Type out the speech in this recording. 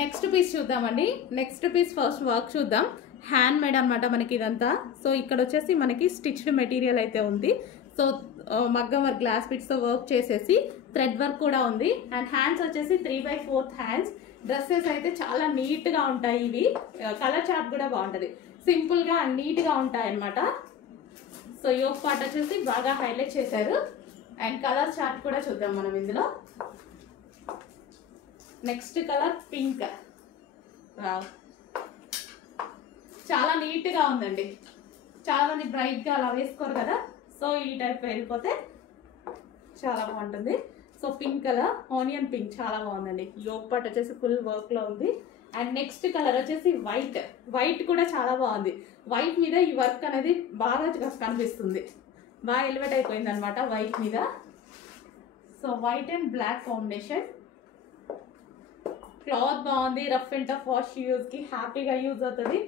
Next piece చూద్దామండి. Next piece first work చూద్దాం. Hand made అనమాట మనకి ఇదంతా. సో ఇక్కడ వచ్చేసి మనకి స్టిచ్డ్ మెటీరియల్ అయితే ఉంది. సో మగ్గం వర్క్ గ్లాస్ బిట్స్ తో వర్క్ చేసేసి థ్రెడ్ వర్క్ కూడా ఉంది. అండ్ హ్యాండ్స్ వచ్చేసి 3/4 హ్యాండ్స్. డ్రెస్సెస్ అయితే చాలా నీట్ గా ఉంటాయి. ఇవి కలర్ చార్ట్ కూడా బాగుంటది. సింపుల్ గా అండ్ నీట్ గా ఉంటాయి అనమాట. సో యోక్ పార్ట్ వచ్చేసి బాగా హైలైట్ చేశారు. అండ్ కలర్ చార్ట్ కూడా చూద్దాం మనం ఇందులో. Next colour pink. చాలా నీట్ గా ఉందండి. చాలా మంది బ్రైట్ గా అలా వేసుకోరు కదా, సో ఈ టైప్ వెళ్ళిపోతే చాలా బాగుంటుంది. So pink colour, onion pink చాలా బాగుందండి. యోక్ పార్ట్ వచ్చేసి ఫుల్ వర్క్ లో ఉంది. అండ్ నెక్స్ట్ కలర్ వచ్చేసి వైట్. వైట్ కూడా చాలా బాగుంది. వైట్ మీద ఈ వర్క్ అనేది బాగా కనిపిస్తుంది. బాగా ఎలివేట్ అయిపోయింది అనమాట వైట్ మీద. So white and black combination. Cloth బాగుంది. Rough and tough wash use కి హ్యాపీగా యూజ్ అవుతుంది.